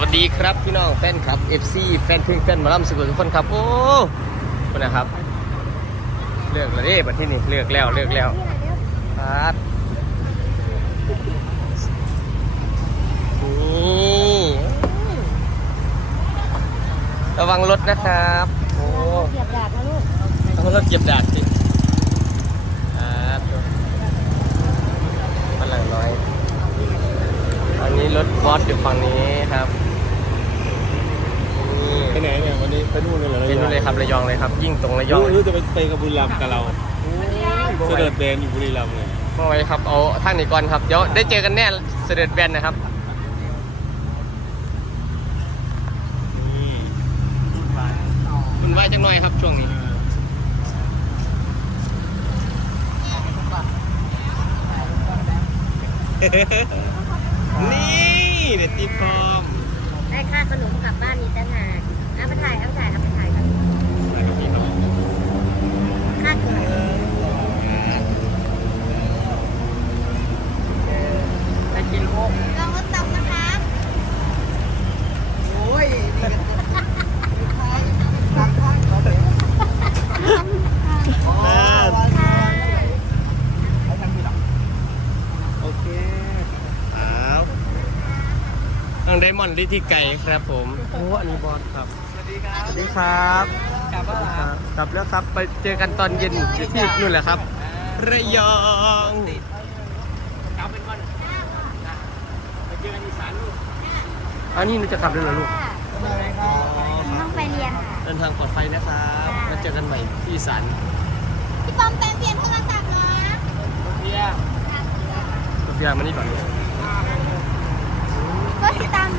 วัสดีครับพี่น้องแฟนคลับ FC แฟนพึ่งแฟนหมอลำสุขุมทุกคนครับ โอ้คุณนะครับ เลือกแล้วเด้บัดที่นี่เลือกแล้วเลือกแล้วปัดนี่ระวังรถนะครับ โอ้เหยียบดาบนะลูกต้องรถเก็บดาดสิครับพลังน้อย อันนี้รถบอสอยู่ฝั่งนี้ครับนี่ไปไหนเนี่ยวันนี้ไปนู่นเลยเหรอเป็นนู่นเลยครับระยองเลยครับ ยิ่งตรงระยองรู้รู้จะไปไปกับบุรีรัมย์กับเราเสด็จเดนอยู่บุรีรัมย์เลยเมื่อไว้ครับเอาท่านนี้ก่อนครับเดี๋ยวได้เจอกันแน่เสด็จแบนนะครับนี่คุณว่าจังหน่อยครับช่วงนี้ นี่เด็ดตีพร้อมได้ค่าขนมกลับบ้านมีตั้งหากเอาไปถ่ายเอาไปถ่ายเอาไปถ่ายกันนะครับพี่น้องค่าเกินได้กินโอ้ลองรถตำนะคะ โอเคครับน้องไดมอนด์ลิธิไก่ครับผมโอ้อันนี้บอสครับ สวัสดีครับ สวัสดีครับกลับแล้วครับกลับแล้วครับไปเจอกันตอนเย็นอยู่ที่นู่นแหละครับ ระยองกลับเป็นวันไปเจอกันอีสานลูกอันนี้หนูจะกลับเลยเหรอลูกต้องไปเรียนค่ะเดินทางปลอดภัยนะครับแล้วเจอกันใหม่ที่อีสานพี่ปอมแปลงเปลี่ยนโทรศัพท์นะเบียร์เบียร์มานี่ก่อน ก็สตัม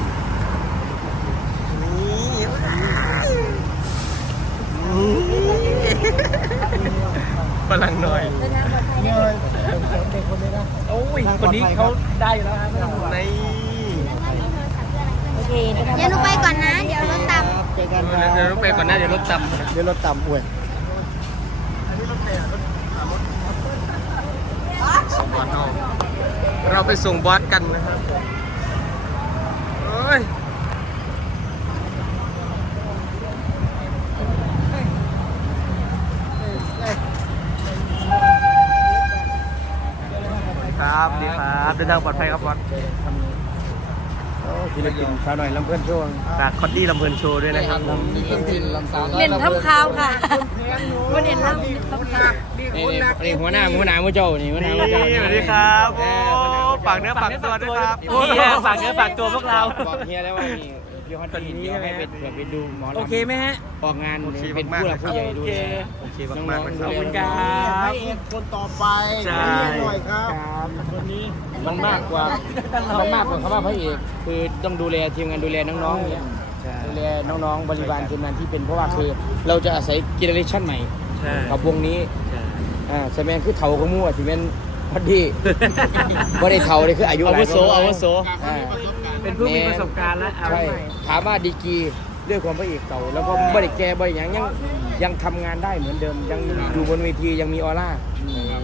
ฝรั่งหน่อย เดินทางปลอดภัยนะโอ้ย คนนี้เขาได้อยู่แล้วครับไม่ต้องห่วงในโอเคเดี๋ยวหนูไปก่อนนะ เดี๋ยวรถตำเจอกันเดี๋ยวรถไปก่อนนะเดี๋ยวรถจำเดี๋ยวรถต่ำอวยส่งบอสเราเราไปส่งบอสกันนะครับโอ้ ยครับดีครับเดินทางปลอดภัยครับบอสศิลปินสาวหน่อยลำเพื่อนช่วงฝากคอดดี้ลำเพลินโชว์ด้วยนะครับศิลปินลำสาวเล่นทับคาวค่ะวันเด่นทับทับคาวนี่นี่หัวหน้าหัวหน้ามือเจ้านี่หัวหน้ามือเจ้าสวัสดีครับโอ้ ฝากเนื้อฝากตัวด้วยครับฝากเนื้อฝากตัวพวกเรา บอกเฮียแล้วว่ามีพี่ฮอนตี้เดี๋ยวให้ไปเผื่อไปดูหมอลำโอเคไหมฮะ ออกงานโอเคเป็นมากผู้ๆหลักผู้ใหญ่ดูโอเคโอเคมากๆเลยครับ ขอบคุณครับพระเอกคนต่อไปใช่หน่อยครับคนนี้มันมากกว่ามันมากกว่าคำว่าพระเอกคือต้องดูแลทีมงานดูแลน้องๆเนี่ยดูแลน้องๆบริวารทีมงานที่เป็นเพราะว่าคือเราจะอาศัยเจเนอเรชันใหม่ ใช่กับวงนี้ อ่าใช่ไหมคือเถาของมั่วที่เป็น พอดีบ่ได้เถาเลยคืออายุหอาลายวุโสกว่าอาวุโสอ่า เป็นผู้มีประสบการณ์แล้วเอาใช่ ใหม่ถามว่าดีกรีเรื่องความพระเอกเก่า แล้วก็บ่ได้แก่บ่ได้หยังยังยังทำงานได้เหมือนเดิม ยังอยู่บนเวทียังมีออร่า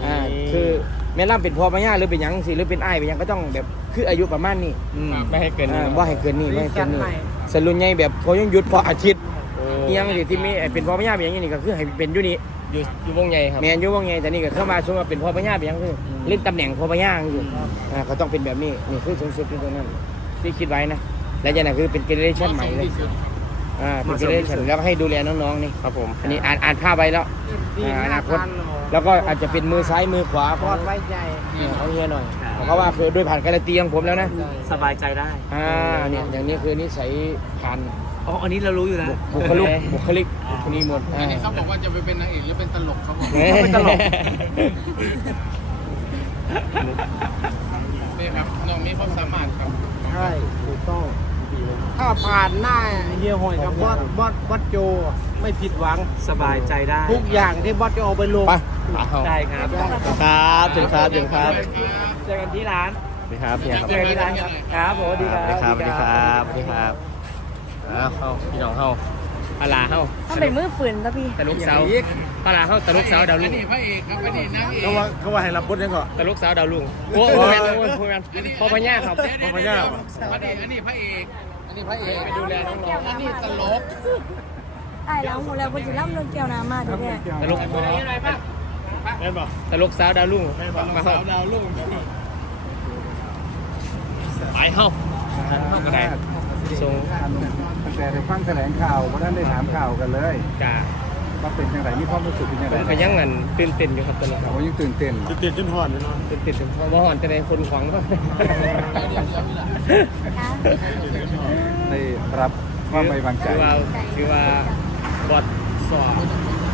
อ่าคือแม่ล่ำเป็นพ่อพญาหรือเป็นหยังสิหรือเป็นอ้ายเป็นหยังก็ต้องแบบคืออายุประมาณนี้อืมไม่ให้เกินนี้ อ่าบ่ให้เกินนี้บ่ให้เกินนี้สรุปใหญ่แบบพอยังหยุดพออาทิตย์โอ้อิหยังสิที่มีเป็นพ่อพญาเป็นหยังนี่ก็คือให้เป็นอยู่นี่ อยู่อยู่วงใหญ่ครับ แม่นอยู่ว่าไงแต่นี่ก็เข้ามาช่วงว่าเป็นพ่อพญาเป็นหยังคือเล่นตำแหน่งพ่อพญาอยู่อ่าเขาต้องเป็นแบบนี้นี่คือสูงสุดที่ตรงนั้นที่คิดไว้นะและอย่างนั้นคือเป็นเจเนอเรชันใหม่เลย อ่าเป็นเจเนอเรชันแล้วก็ให้ดูแลน้องๆนี่ครับผมอันนี้อ่านอ่านภาพไว้แล้วอ่าอนาคตแล้วก็อาจจะเป็นมือซ้ายมือขวาของไว้ใจเนี่ยเขาเฮียหน่อยเพราะว่าคือด้วยผ่านการันตีของผมแล้วนะสบายใจได้ อ่าเนี่ยอย่างนี้คือนิสัยผ่านอ๋อ อันนี้เรารู้อยู่แล้วบุคลิกบุคลิกนี่หมดอ่าเขาบอกว่าจะไปเป็นนางเอกหรือเป็นตลกเขาบอกเป็นตลกนี่ครับน้องมีความสามารถครับ ใช่ถูกต้อง ถ้าผ่านหน้าเฮียหอยกับบอสบอสบอสโจไม่ผิดหวังสบายใจได้ ทุกอย่างที่บอสโจเอาไปลงไปได้ครับครับถึงครับถึงครับเจอกันที่ร้านสวัสดีครับเนี่ยครับเจอกันที่ร้านครับครับผมสวัสดีสครัวับสดีครับสวัสดีครับสวัสดีครับอ้าวเข้าพี่น้องเข้าปลาเข้าต้องเป็นมือฝืนนะพี่ตะลุกเสาปลาเข้าตะลุกเสาดาวอัลุนงนี้พระเอกครับอันนี้นางเอกเขาว่าเขาว่าให้รับบทยังก่อนตะลุกเสาดาวลุงโอ้โหแมนโอ้โหแมนพ่อพญาครับพ่อพญาอันนี้อันนี้พระเอก อันนี้พระเอกไปดูแลน้องๆอันนี้ตลกไอ้แล้วหมดแล้วคนสิล่ำเรื่องแก้วน้ำมาด้วยเนี่ยตลกตลกสาวดาวรุ่งมาสาวดาวลุ่งไปเฮ้าเข้าก็ได้ส่งตั้งแต่ได้ฟังแถลงข่าววันนั้นได้ถามข่าวกันเลยจ่าว่าเป็นยังไงมีความรู้สึกเป็นยังผไงมก็ยังเงินตื่นเต้นอยู่ครับตอนนี้ครับผมยังตื่นเต้นตื่นเต้นจนหอนเลยเนาะตื่นเต้นจนเพราะว่าหอนจะได้คนขวางก็ ได้รับความไว้วางใจ ถือว่าถือว่าบอดสอบ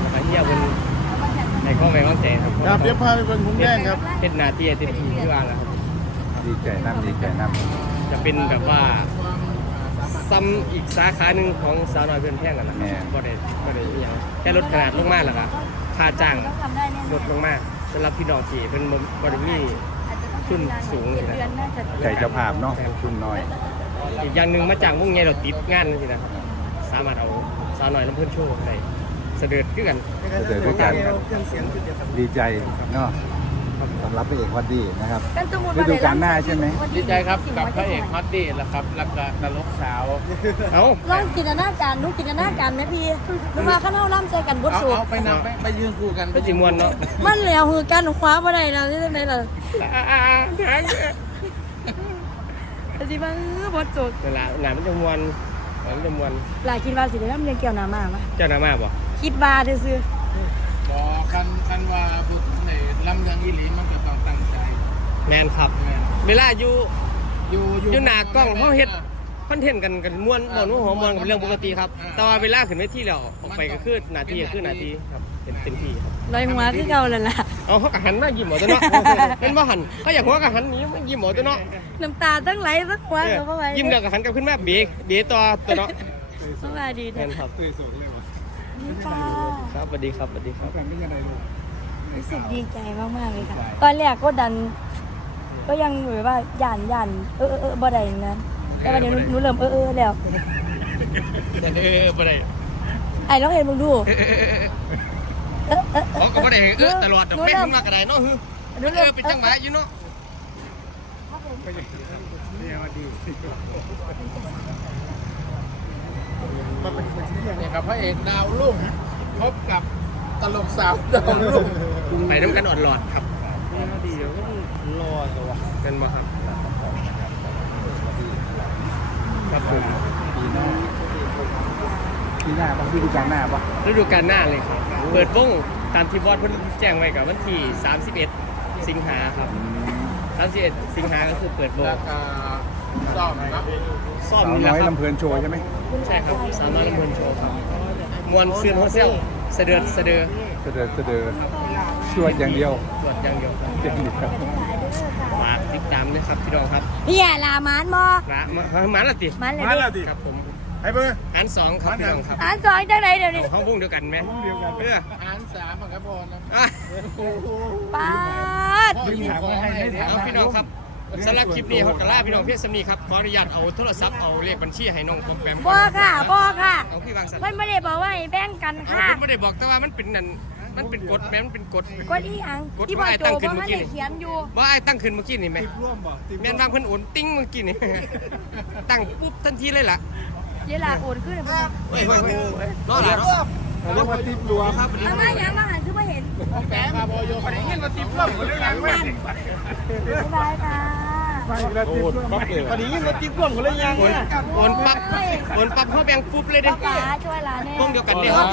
แล้วก็เฮียบนในข้อไม่วางใจครับครับเดี๋ยวพาไปเป็นมุมแดงครับเป็นหนาที่เต็มที่ที่ว่าแล้วครับดีใจน้ำดีใจน้ำจะเป็นแบบว่าซ้ำอีกสาขาหนึ่งของสาวน้อยเพื่อนแท่งกันนะแม่ก็ได้ก็ได้อหย่างแค่ลดขนาดลงมาแล้วก็ค่าจ้างต้องทำได้แน่ลดลงมาสำหรับพี่น้องที่เป็นบริมีขึ้นสูงเลยนะเดือนน่าจะใจเจ้าภาพเนาะชุนน้อย อีกอย่างหนึ่งมาจ้างวงใหญ่เราติดงานสินะสามารถเอาสาวน้อยลำเพื่อนโชว์ได้เสด็จขึ้นกันเจอด้วยกันดีใจเนาะสำหรับพระเอกวัดดีนะครับกันสมุนฤดูกาลหน้าใช่ไหมดีใจครับกับพระเอกฮอตดี้แหละครับแล้วก็ตลกสาวเอาลองจินตนาการดูจินตนาการไหมพี่ดูมาข้างนอกล่ำใจกันบดเอาสูบเอาไปนำไปไปยืนคู่กันก็จิมวนเนาะมันแล้วคือการคว้าบ่ได้แล้วที่จังได๋ล่ะ แต่สิว่าเออบดสูบเวลาหนามันจะมวนหนามันจะมวนหลายคิดว่าสิได้ล่ำเรียนเกี่ยวน้ำมาปะเจ้าหน้ามาบ่คิดว่าซื่อบอกคันคันว่าบุตรในลำเรืองอีหลีมันก็ต้องตั้งใจแมนครับ แม่นเวลาอยู่อยู่อยู่หน้ากล้องเขาเฮ็ดคอนเทนต์กันกันม่วนบ่นู้หัวมวนกับเรื่องปกติครับ แต่ว่าเวลาขึ้นเวทีแล้วออกไปก็คือหน้าที่ก็คือหน้าที่ครับ เป็นเต็มที่ครับๆลอยหัวคือเก่าแล้วล่ะ เอาเขากะหันมายิ้มหมอตัวเนาะ เป็นว่าหันเขาอยากหัวกะหันหนี้มันยิ้มหมอตัวเนาะน้ำตาตั้งไหลสักหัวก็บ่ไหวยิ้มแล้วกะหันกลับขึ้นมาเบรกเบรกต่อตัวเนาะสบายดีแมเด้นครับนี่ป้าครับสวัสดีครับสวัสดีครับรู้สึกดีใจมากๆเลยค่ะ ตอนแรกก็ดัน ก็ยังแบบว่าหย่านหย่านเออเออเออบ่ได้อย่างนั้นแต่ว่าเดี๋ยวหนูหนูเริ่มเออเออแล้วแต่เออบ่ได้ไอ้ลองเห็นมึงดู เออเออเออ๋ออก็บ่ได้เออตลอดดอกหนูเป็นเริ่มขึ้นมากระไดเนาะฮึหนูเอเริ่มอเป็นจังหวะอยู่เนาะเนี่ยกับพระเอกดาวรุ่งพบกับตลกสาวดาวรุ่งไปน้ำกันอ่อนหลอดครับดีเดี๋ยวก็รอตัวกันมาครับครับผมปีหน้าปีหน้าปะฤดูกาลหน้าปะฤดูกาลหน้าเลยครับ เปิดวงตามที่บอสเพิ่นแจ้งไว้กับวันที่ 31 สิงหาครับ31สิงหาก็คือเปิดวงแล้วก็ซ่อมครับซ่อมสาวนี่แหน้ละอยครับลำเพลินโชว์ใช่ไหมใช่ครับสามารถลำเพลินโชว์ครับมวนซืนโฮเซลเสด็จเสด็จเสดอเสดอชวดอย่างเดียวตรวจอย่างเดียวเจ็บดีครับฝากติดตามด้วยครับพี่น้องครับ พี่อย่าลามานบ่นะมามาละติมันเลยดิ ครับผม ให้เบอร์อันสองครับพี่น้องครับอ่านสอนจังไหนเดี๋ยวนี้ห้องวงเดียวกันไหมเอออาหารสามอะครับพอนะอะป้าดพ่ออยู่ของให้เนี่ยเอาพี่น้องครับสำหรับคลิปนี้เขากระลาพี่น้องเพียสมีครับขออนุญาตเอาโทรศัพท์เอาเลขบัญชีให้น้องปอมแปมบ่ค่ะบ่ค่ะเอาพี่วางสันเพิ่นไม่ได้บอกว่าให้แบ่งกันเอาค่ะผมไม่ได้บอกแต่ว่ามันเป็นนั่นมันเป็นกฎแม่มันเป็นกฎกดอีหยังกดที่บ่ว่าไอ้โจตั้งบ่ขึ้นทันเมื่อกี้ได้นี่เขียนอยู่ว่าไอ้ตั้งขึ้นเมื่อกี้นี่ไหมแม่นวางเพิ่นโอนติ้งเมื่อกี้นี่ตั้งปุ๊บทันทีเลยล่ะ เดี๋ยวลาโอนขึ้นให้เพิ่นเฮ้ยเฮ้ยเฮ้ยรอหลานเรียกว่าทิปรวมครับเอามาหยังมาหันคือบ่เห็นแปะครับพอโยคนนี้เงินมาติบร่วมคนเรื่องงานไม่บ๊ายบายค่ะโอ้ปั๊บเลยวันนี้รถจิ๊บร่วงหมดเลยยังโอนเนี่ยโอนปั๊บโอนปั๊บเขาแบ่งปุ๊บเลยเด้ป้าป๋าช่วยหลานแน่วงเดียวกันเด้ครับ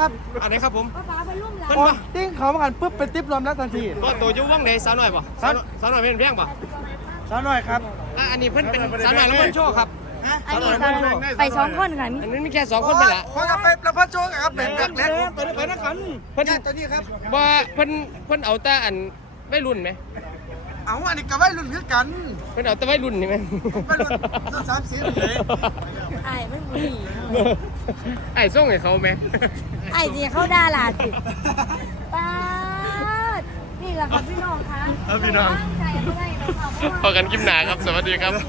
ครับอันไหนครับผมป้าป๋าเพิ่นลุ่มหลานเพิ่นบ่ติ้งเขามากันปุ๊บเป็นติ๊บรวมแล้วทันทีก็ตัวอยู่วงไหนสาวหน่อยบ่สาวสาวหน่อยเป็นเพียงบ่สาวน้อยครับอะอันนี้เพิ่นเป็นสาวหน่อยแล้วเพิ่นโชว์ครับ อันนี้ซะไปสองคนค่ะมีอันนี้มีแค่สองคนไปละพอกับไปแล้วพ่อโจ๊กครับแบบแรกไปไปนักขันเพิ่นตัวนี้ครับว่าเพิ่นเพิ่นเอาแต่อันไม่รุ่นไหมเอาอันนี้กับไว้รุ่นคือกันเพิ่นเอาแต่ไม่รุ่นนี่ไหมวัยรุ่นรุ่น30เลยไอ้ายมันบ่ดีไอ้ส่งให้เขาไหมไอ้สิเข้าด่าหลานสิป้าดนี่แหละค่ะพี่น้องคะพี่น้องตั้งใจบ่ได้เนาะค่ะเพราะว่าพอกันกิมหนาครับ สวัสดีครับนี่